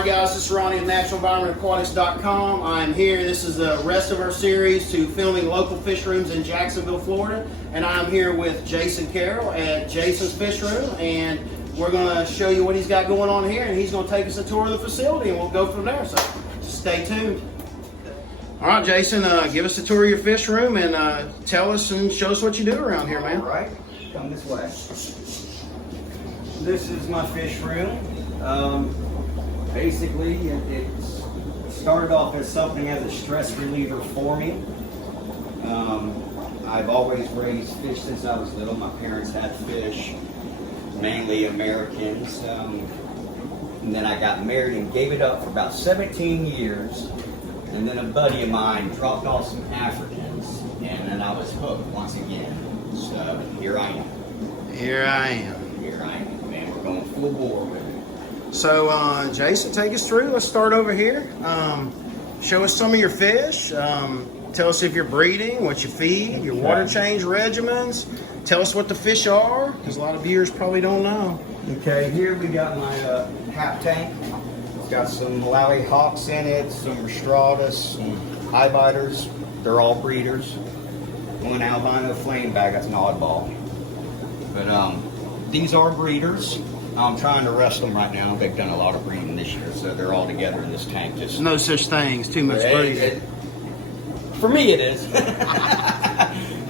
Alright guys, this is Ronnie of NaturalEnvironmentAquatics.com. I'm here. This is the rest of our series to filming local fish rooms in Jacksonville, Florida. And I'm here with Jason Carroll at Jason's Fish Room. And we're going to show you what he's got going on here. And he's going to take us a tour of the facility and we'll go from there. So stay tuned. Alright Jason, give us a tour of your fish room and tell us and show us what you do around here, man. Alright, come this way. This is my fish room. Basically, it started off as something as a stress reliever for me. I've always raised fish since I was little. My parents had fish, mainly Americans. And then I got married and gave it up for about 17 years. And then a buddy of mine dropped off some Africans, and then I was hooked once again. So here I am. Here I am. Here I am, man. We're going full bore with it. So, Jason, take us through. Let's start over here. Show us some of your fish. Tell us if you're breeding, what you feed, your water change regimens. Tell us what the fish are, because a lot of viewers probably don't know. Okay, here we got my half tank. It's got some Malawi hawks in it, some Rostratus, some eye biters. They're all breeders. One albino flame bag, that's an oddball. But these are breeders. I'm trying to rest them right now. They've done a lot of breeding this year, so they're all together in this tank. Just No such thing as too much breeding. For me, it is.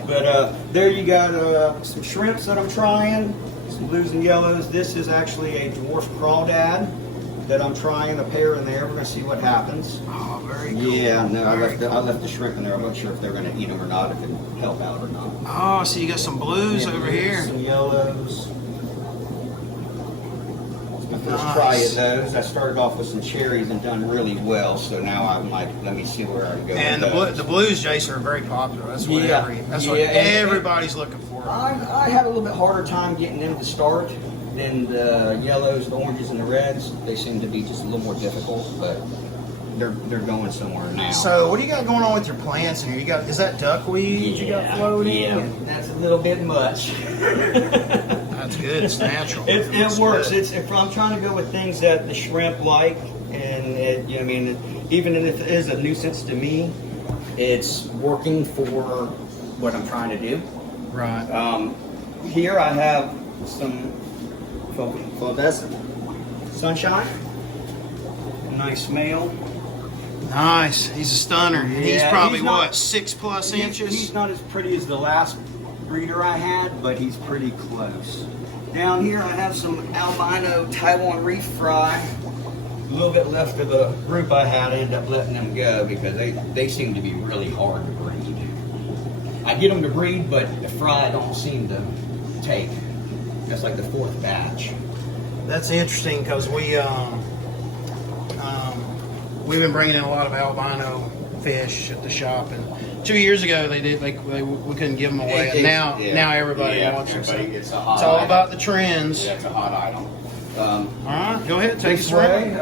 But there you got some shrimps that I'm trying, some blues and yellows. This is actually a dwarf crawdad that I'm trying a pair in there. We're gonna see what happens. Oh, very cool. Yeah, no, I left the shrimp in there. I'm not sure if they're gonna eat them or not, if it help out or not. Oh, so you got some blues over here. Some yellows. My first try of those. I started off with some cherries and done really well, so now I'm like, let me see where I can go. And the blues, Jason, are very popular. That's what, what everybody's looking for. I had a little bit harder time getting them to start than the yellows, the oranges, and the reds. They seem to be just a little more difficult, but they're going somewhere now. So what do you got going on with your plants in here? Is that duckweed you got floating? Yeah, that's a little bit much. That's good. It's natural. It works. If I'm trying to go with things that the shrimp like, and you know, I mean, even if it is a nuisance to me, it's working for what I'm trying to do. Right. Here I have some Philodescent Sunshine. A nice male. Nice. He's a stunner. Yeah, he's probably he's not, what, 6+ inches? He's not as pretty as the last breeder I had, but he's pretty close. Down here I have some albino Taiwan reef fry. A little bit left of the group I had. I ended up letting them go because they seem to be really hard to breed. I get them to breed, but the fry don't seem to take. That's like the fourth batch. That's interesting because we've been bringing in a lot of albino fish at the shop, and 2 years ago we couldn't give them away, and now everybody wants them. It's all about the trends. Yeah, it's a hot item. All right, go ahead, take us away.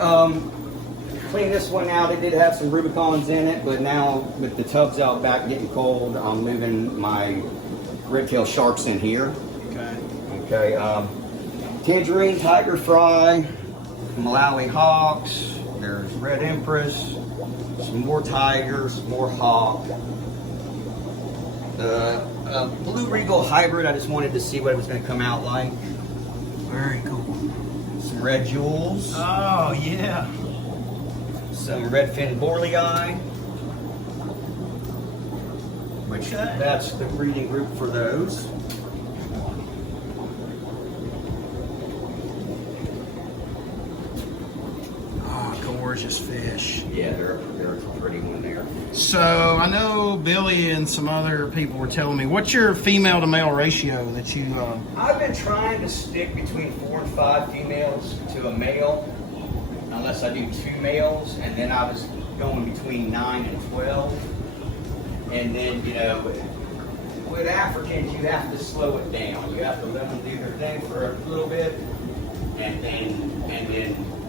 Clean this one out. It did have some Rubicons in it, but now with the tubs out back getting cold, I'm moving my red-tailed sharks in here. Okay. Tangerine tiger fry, Malawi hawks. There's red empress, some more tigers, more hawk. Blue regal hybrid. I just wanted to see what it was going to come out like. Very cool. Some red jewels. Oh yeah. Some redfin borlei, which that's the breeding group for those. Gorgeous fish. Yeah, they're a pretty one there. So I know Billy and some other people were telling me, what's your female to male ratio that you? I've been trying to stick between 4 and 5 females to a male, unless I do 2 males, and then I was going between 9 and 12. And then, you know, with Africans, you have to slow it down. You have to let them do their thing for a little bit, and then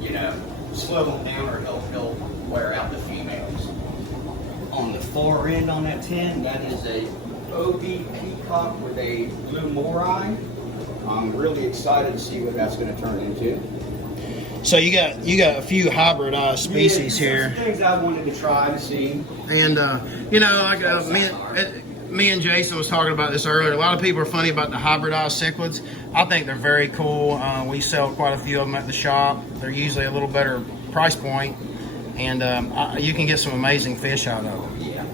you know, slow them down, or he'll wear out the females. On the far end on that 10, that is a OB peacock with a blue morai. I'm really excited to see what that's going to turn into. So you got a few hybridized species here. Some things I wanted to try to see. And you know, like me and Jason was talking about this earlier. A lot of people are funny about the hybridized cichlids. I think they're very cool. We sell quite a few of them at the shop. They're usually a little better price point, and you can get some amazing fish out of them. Yeah.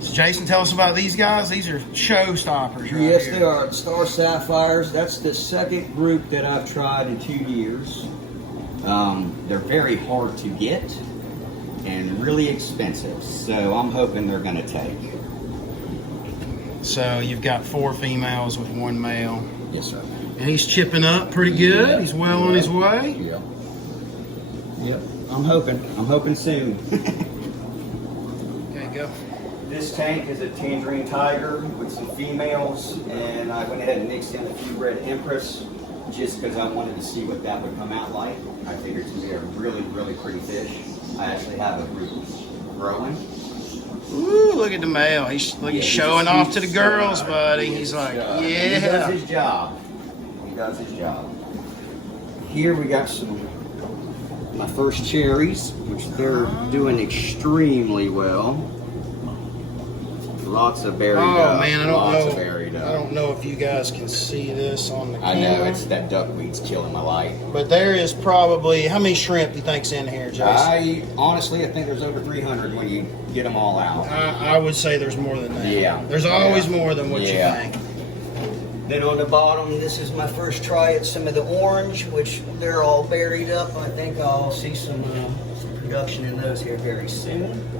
So Jason, tell us about these guys. These are showstoppers, right? Yes, here. they are star sapphires. That's the second group that I've tried in 2 years. They're very hard to get and really expensive, so I'm hoping they're going to take. So you've got 4 females with 1 male. Yes, sir. And he's chipping up pretty good. Yeah. He's well on his way. Yep. Yep. I'm hoping soon. Okay, go. This tank is a tangerine tiger with some females, and I went ahead and mixed in a few red empress just because I wanted to see what that would come out like. I figured it's going to be a really, really pretty fish. I actually have a group growing. Ooh, look at the male. He's showing off to the girls, buddy. He's like, He does yeah. his job. He does his job. Here we got my first cherries, which they're doing extremely well. Lots of berry Oh man, I don't know if you guys can see this on the camera. I know, it's that duckweed's killing my light. But there is probably, how many shrimp do you think's in here, Jason? Honestly, I think there's over 300 when you get them all out. I would say there's more than that. Yeah. There's always more than what you think. Then on the bottom, this is my first try at some of the orange, which they're all buried up. I think I'll see some production in those here very soon.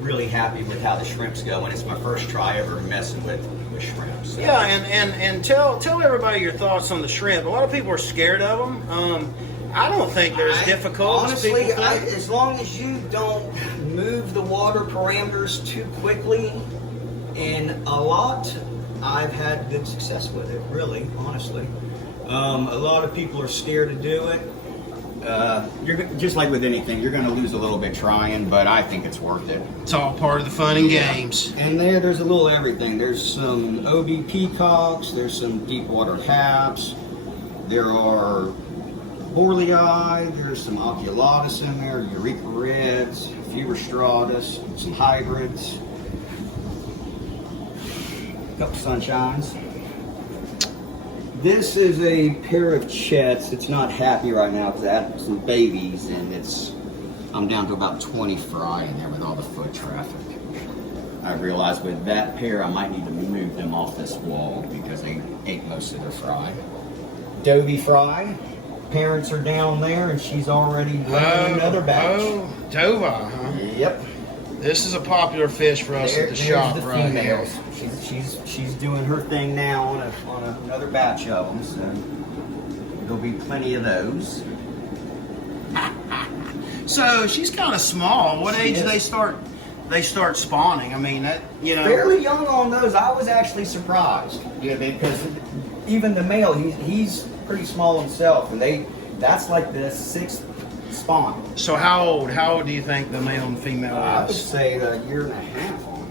Really happy with how the shrimp's going. It's my first try ever messing with shrimps. So. Yeah, and tell everybody your thoughts on the shrimp. A lot of people are scared of them. I don't think they're as difficult honestly, as people think. as long as you don't move the water parameters too quickly and a lot, I've had good success with it, really, honestly. A lot of people are scared to do it. You're just like with anything, you're going to lose a little bit trying, but I think it's worth it. It's all part of the fun and games. And there's a little everything. There's some OB peacocks, there's some deep water haps, there are borlei, there's some oculatus in there, eureka reds, a few restratus, some hybrids, a couple sunshines. This is a pair of chets. It's not happy right now because I had some babies, and I'm down to about 20 fry in there with all the foot traffic. I realized with that pair I might need to move them off this wall because they ate most of their fry. Dovey fry. Parents are down there, and she's already running another batch. Oh, Dova, huh? Yep. This is a popular fish for us at the shop, the right here. females. She's doing her thing now on another batch of them, so there'll be plenty of those. So she's kind of small. What age do they start spawning? I mean, that, you know. Fairly young on those. I was actually surprised. Yeah, because even the male, he's pretty small himself, and that's like the 6th spawn. So how old do you think the male and female I would is? say a year and a half on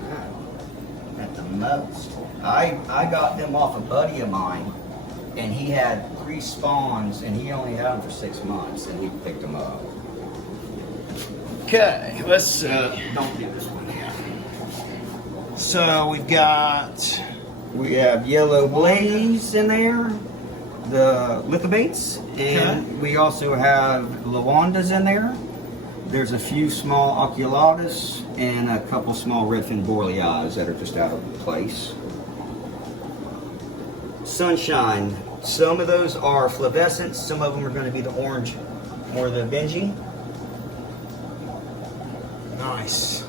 that, at the most. I got them off a buddy of mine, and he had 3 spawns, and he only had them for 6 months, and he picked them up. Okay, let's see. Don't do this one yet. So We have yellow blaze in there, the lithobates, and we also have lawandas in there. There's a few small oculatus and a couple small redfin borleis that are just out of place. Sunshine. Some of those are flavescent. Some of them are going to be the orange or the Benji. nice.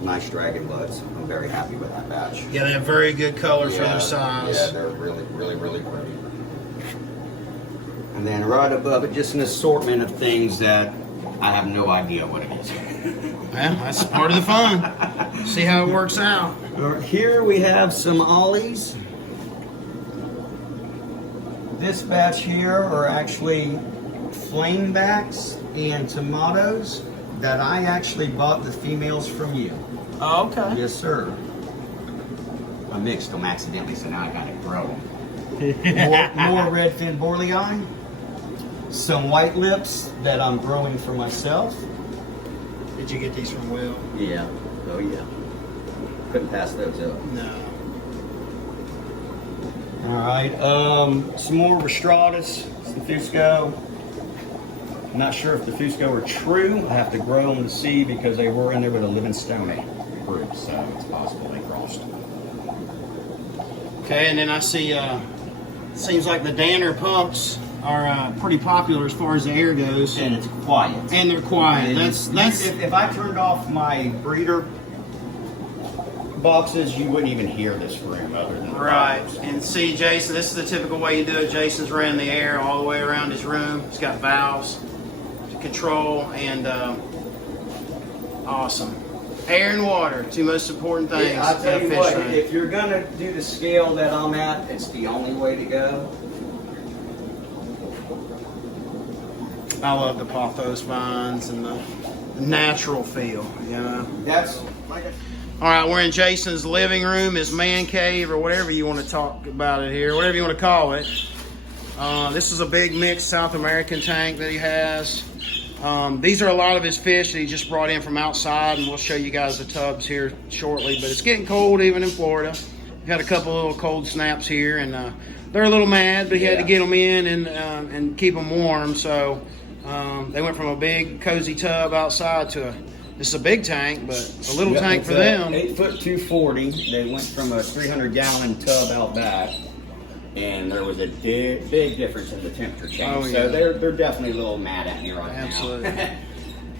Nice dragon bloods. I'm very happy with that batch. Yeah, they have very good color for their size. Yeah, they're really, really, really pretty. And then right above it, just an assortment of things that I have no idea what it is. Well, that's part of the fun. See how it works out. Here we have some ollies. This batch here are actually flamebacks and tomatoes that I actually bought the females from you. Oh, okay. Yes, sir. I mixed them accidentally, so now I gotta grow them. more redfin borlei, some white lips that I'm growing for myself. Did you get these from Will? Yeah. Oh yeah. Couldn't pass those up. No. All right. Some more Restratus, some Fusco. I'm not sure if the Fusco are true. I have to grow them to see because they were in there with a Livingstone group, so it's possible they crossed. Okay, and then I see, seems like the Danner pumps are pretty popular as far as the air goes. And it's quiet. And they're quiet. That's if I turned off my breeder boxes, you wouldn't even hear this room other than the right. boxes. And see, Jason, this is the typical way you do it. Jason's running the air all the way around his room. He's got valves to control, and awesome. Air and water, two most important things. Yeah, I'll tell in a you fish what, room. if you're gonna do the scale that I'm at, it's the only way to go. I love the pothos vines and the natural feel, you know. That's All right, we're in Jason's living room, his man cave, or whatever you want to talk about it here, whatever you want to call it. This is a big mixed South American tank that he has. These are a lot of his fish that he just brought in from outside, and we'll show you guys the tubs here shortly. But it's getting cold even in Florida. We've had a couple little cold snaps here, and they're a little mad, but he had to get them in and keep them warm. So they went from a big cozy tub outside to this is a big tank, but a little tank for them. 8 foot 240. They went from a 300-gallon tub out back, and there was a big difference in the temperature change. Oh, yeah. So they're definitely a little mad at me right Absolutely. now.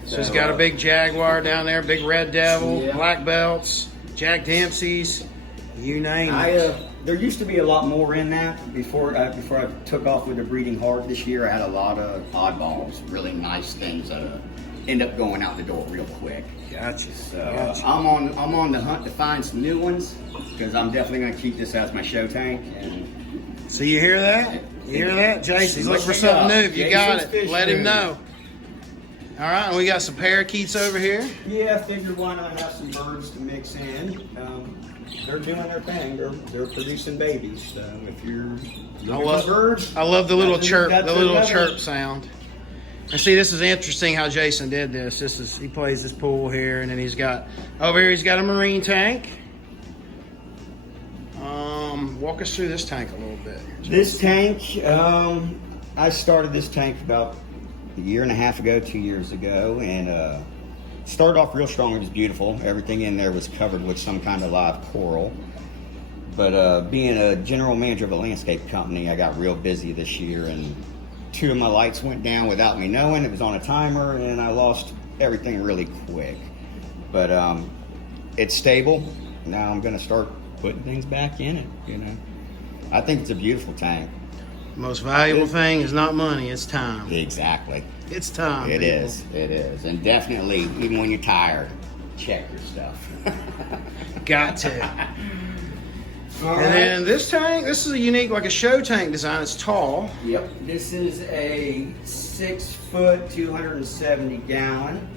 So he's got a big Jaguar down there, big Red Devil, Yeah. Black Belts, Jack Dempsey's, you name it. There used to be a lot more in that before I took off with the breeding hard this year. I had a lot of oddballs, really nice things that end up going out the door real quick. Gotcha. So Gotcha. I'm on the hunt to find some new ones because I'm definitely going to keep this as my show tank. And So you hear that? You hear that, Jason? He's Look looking for me something up. new. If you got Jason's it, Fish let him Room. know. All right, and we got some parakeets over here. yeah, I figured why not have some birds to mix in. They're doing their thing. They're producing babies. So if you're looking for birds, I love the little that's chirp, that's the little another- chirp sound. And see, this is interesting how Jason did this. He plays this pool here, and then he's got over here. He's got a marine tank. Walk us through this tank a little bit. This tank, I started this tank about a year and a half ago, 2 years ago, and started off real strong. It was beautiful. Everything in there was covered with some kind of live coral. But being a general manager of a landscape company, I got real busy this year, and 2 of my lights went down without me knowing. It was on a timer, and I lost everything really quick. But it's stable. Now I'm going to start putting things back in it, you know. I think it's a beautiful tank. Most valuable thing is not money; it's time. Exactly. It's time. It people. is. It is. And definitely, even when you're tired, check your stuff. Got to. And then this tank, this is a unique, like a show tank design. It's tall. Yep. This is a 6 foot, 270 gallon.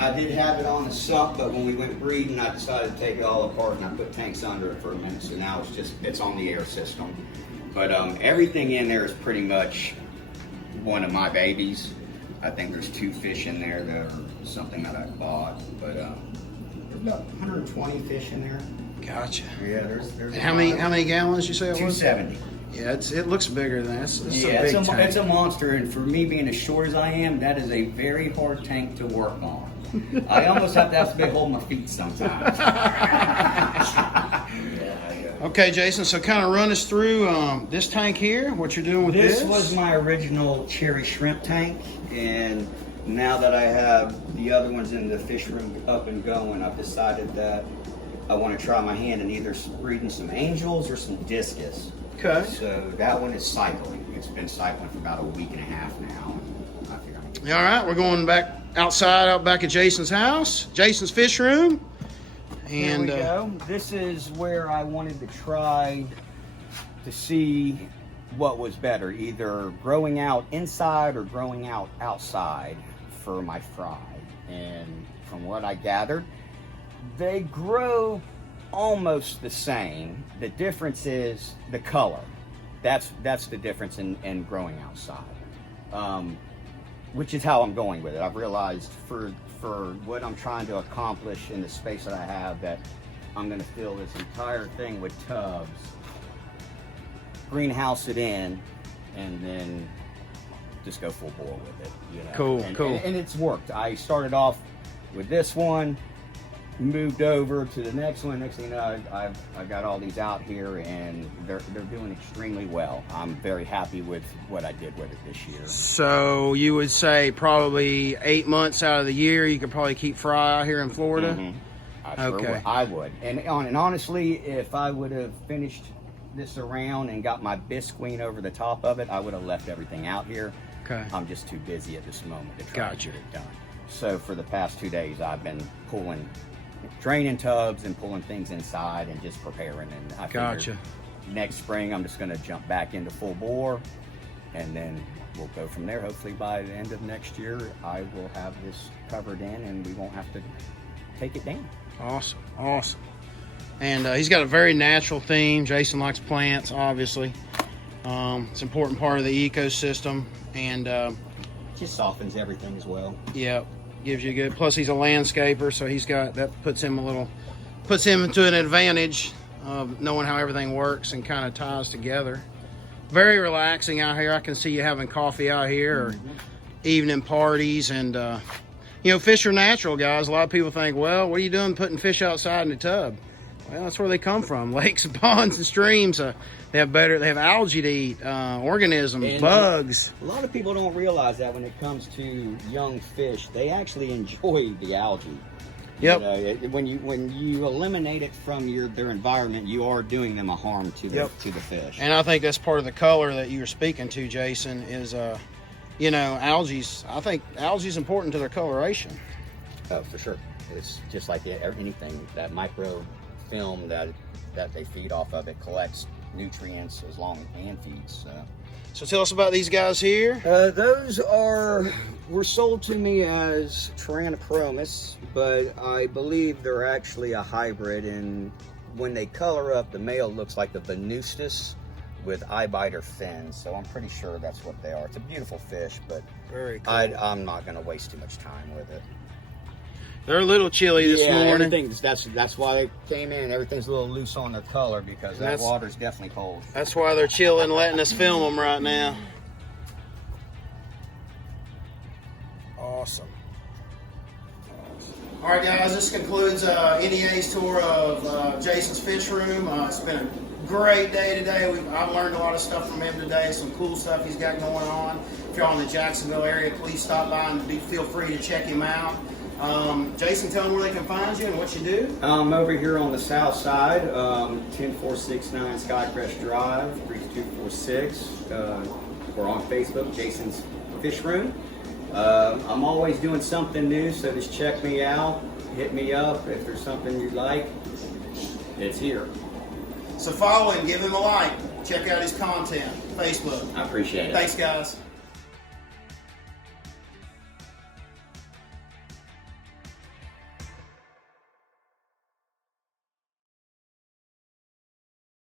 I did have it on the sump, but when we went breeding, I decided to take it all apart and I put tanks under it for a minute. So now it's on the air system. But everything in there is pretty much one of my babies. I think there's 2 fish in there that are something that I bought. But there's about 120 fish in there. Gotcha. Yeah, there's And how many gallons you say it was? 270. Yeah, it looks bigger than that. It's Yeah, a big tank. it's a monster, and for me being as short as I am, that is a very hard tank to work on. I almost have to be holding my feet sometimes. Okay, Jason, so kind of run us through this tank here, what you're doing with this. This was my original cherry shrimp tank, and now that I have the other ones in the fish room up and going, I've decided that I want to try my hand in either breeding some angels or some discus. Okay. So that one is cycling. It's been cycling for about a week and a half now. I figure All right, we're going back outside, out back at Jason's house, Jason's fish room. And here we go. This is where I wanted to try to see what was better, either growing out inside or growing out outside for my fry. And from what I gathered, they grow almost the same. The difference is the color. That's the difference in growing outside, which is how I'm going with it. I've realized for what I'm trying to accomplish in the space that I have, that I'm going to fill this entire thing with tubs, greenhouse it in, and then just go full bore with it. You know? Cool, cool. And it's worked. I started off with this one, moved over to the next one. Next thing you know, I've got all these out here, and they're doing extremely well. I'm very happy with what I did with it this year. So you would say probably 8 months out of the year you could probably keep fry out here in Florida? Mm-hmm. I would. And honestly, if I would have finished this around and got my bisqueen over the top of it, I would have left everything out here. Okay. I'm just too busy at this moment to try Gotcha. to get it done. So for the past 2 days, I've been draining tubs and pulling things inside and just preparing. And I Gotcha. figured next spring I'm just going to jump back into full bore, and then we'll go from there. Hopefully by the end of next year, I will have this covered in, and we won't have to take it down. Awesome, awesome. And he's got a very natural theme. Jason likes plants, obviously. It's an important part of the ecosystem, and Just softens everything as well. yeah, gives you a good. Plus, he's a landscaper, so he's got that puts him into an advantage of knowing how everything works and kind of ties together. Very relaxing out here. I can see you having coffee out here, or evening parties, and you know, fish are natural, guys. A lot of people think, well, what are you doing putting fish outside in the tub? Well, that's where they come from. Lakes and ponds and streams. They have algae to eat, organisms, And bugs. A lot of people don't realize that when it comes to young fish, they actually enjoy the algae. Yep. You know, when you eliminate it from their environment, you are doing them a harm to the fish. And I think that's part of the color that you were speaking to, Jason, is, you know, algae's. I think algae's important to their coloration. Oh, for sure. It's just like anything. That micro film that they feed off of, it collects nutrients and feeds. So tell us about these guys here. Those were sold to me as Tyrannochromis, but I believe they're actually a hybrid, and when they color up, the male looks like the Venustus with eye biter fins, so I'm pretty sure that's what they are. It's a beautiful fish, but Very cool. I'm not going to waste too much time with it. They're a little chilly this morning. That's why they came in. Everything's a little loose on their color, because that water's definitely cold. That's why they're chilling, letting us film them right now. Awesome. All right, guys, this concludes NEA's tour of Jason's Fish Room. It's been a great day today. I've learned a lot of stuff from him today, some cool stuff he's got going on. If you're in the Jacksonville area, please stop by and feel free to check him out. Jason, tell them where they can find you and what you do. I'm over here on the south side, 10469 Skycrest Drive, 3246. We're on Facebook, Jason's Fish Room. I'm always doing something new, so just check me out, hit me up if there's something you'd like. It's here. So follow him, give him a like, check out his content, Facebook. I appreciate it. Thanks, guys.